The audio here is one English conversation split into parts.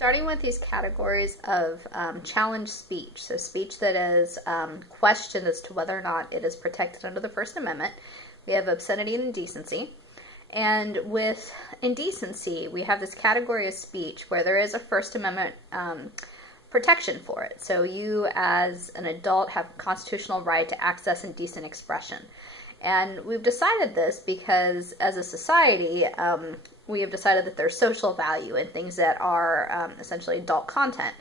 Starting with these categories of challenge speech, so speech that is questioned as to whether or not it is protected under the First Amendment, we have obscenity and indecency. And with indecency, we have this category of speech where there is a First Amendment protection for it. So you as an adult have a constitutional right to access indecent expression. And we've decided this because as a society, we have decided that there's social value in things that are essentially adult content,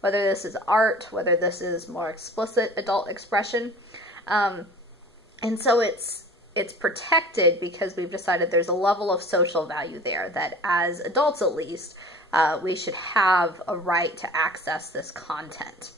whether this is art, whether this is more explicit adult expression. And so it's protected because we've decided there's a level of social value there, that as adults at least, we should have a right to access this content.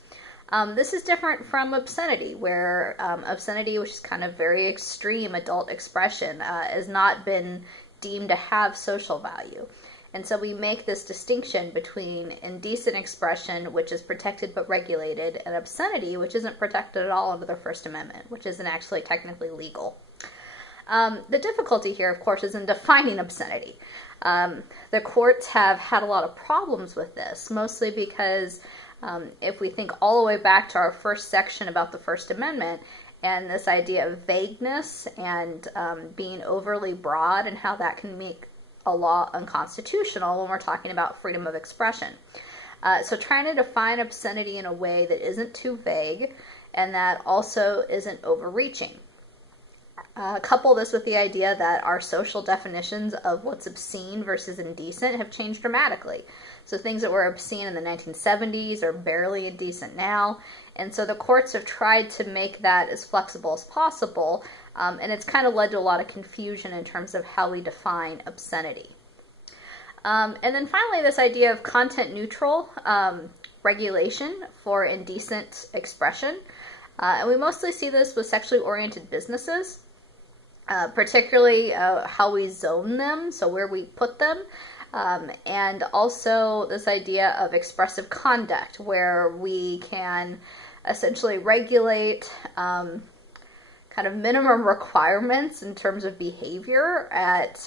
This is different from obscenity, where obscenity, which is kind of very extreme adult expression, has not been deemed to have social value. And so we make this distinction between indecent expression, which is protected but regulated, and obscenity, which isn't protected at all under the First Amendment, which isn't actually technically legal. The difficulty here, of course, is in defining obscenity. The courts have had a lot of problems with this, mostly because if we think all the way back to our first section about the First Amendment and this idea of vagueness and being overly broad and how that can make a law unconstitutional when we're talking about freedom of expression. So trying to define obscenity in a way that isn't too vague and that also isn't overreaching. Couple this with the idea that our social definitions of what's obscene versus indecent have changed dramatically. So things that were obscene in the 1970s are barely indecent now. And so the courts have tried to make that as flexible as possible. And it's kind of led to a lot of confusion in terms of how we define obscenity. And then finally, this idea of content neutral regulation for indecent expression. And we mostly see this with sexually oriented businesses. Particularly how we zone them, so where we put them, and also this idea of expressive conduct, where we can essentially regulate kind of minimum requirements in terms of behavior at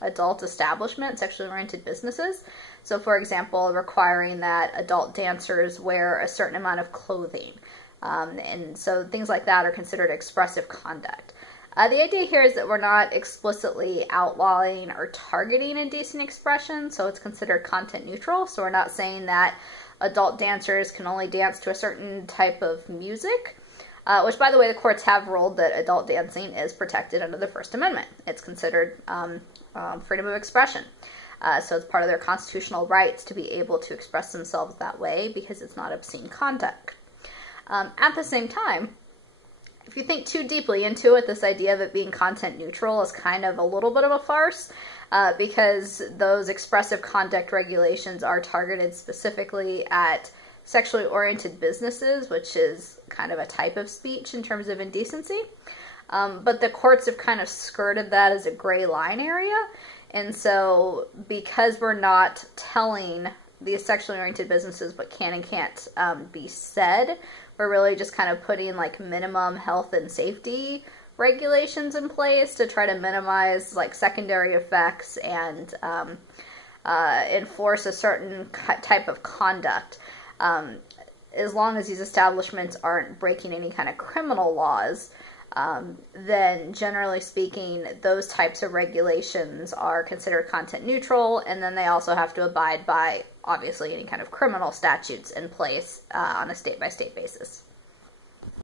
adult establishments, sexually oriented businesses. So for example, requiring that adult dancers wear a certain amount of clothing. And so things like that are considered expressive conduct. The idea here is that we're not explicitly outlawing or targeting indecent expression, so it's considered content neutral. So we're not saying that adult dancers can only dance to a certain type of music, which, by the way, the courts have ruled that adult dancing is protected under the First Amendment. It's considered freedom of expression. So it's part of their constitutional rights to be able to express themselves that way because it's not obscene conduct. At the same time, if you think too deeply into it, this idea of it being content neutral is kind of a little bit of a farce because those expressive conduct regulations are targeted specifically at sexually oriented businesses, which is kind of a type of speech in terms of indecency. But the courts have kind of skirted that as a gray line area. And so because we're not telling these sexually oriented businesses what can and can't be said, we're really just kind of putting like minimum health and safety regulations in place to try to minimize like secondary effects and enforce a certain type of conduct. As long as these establishments aren't breaking any kind of criminal laws, then generally speaking, those types of regulations are considered content neutral, and then they also have to abide by, obviously, any kind of criminal statutes in place on a state-by-state basis.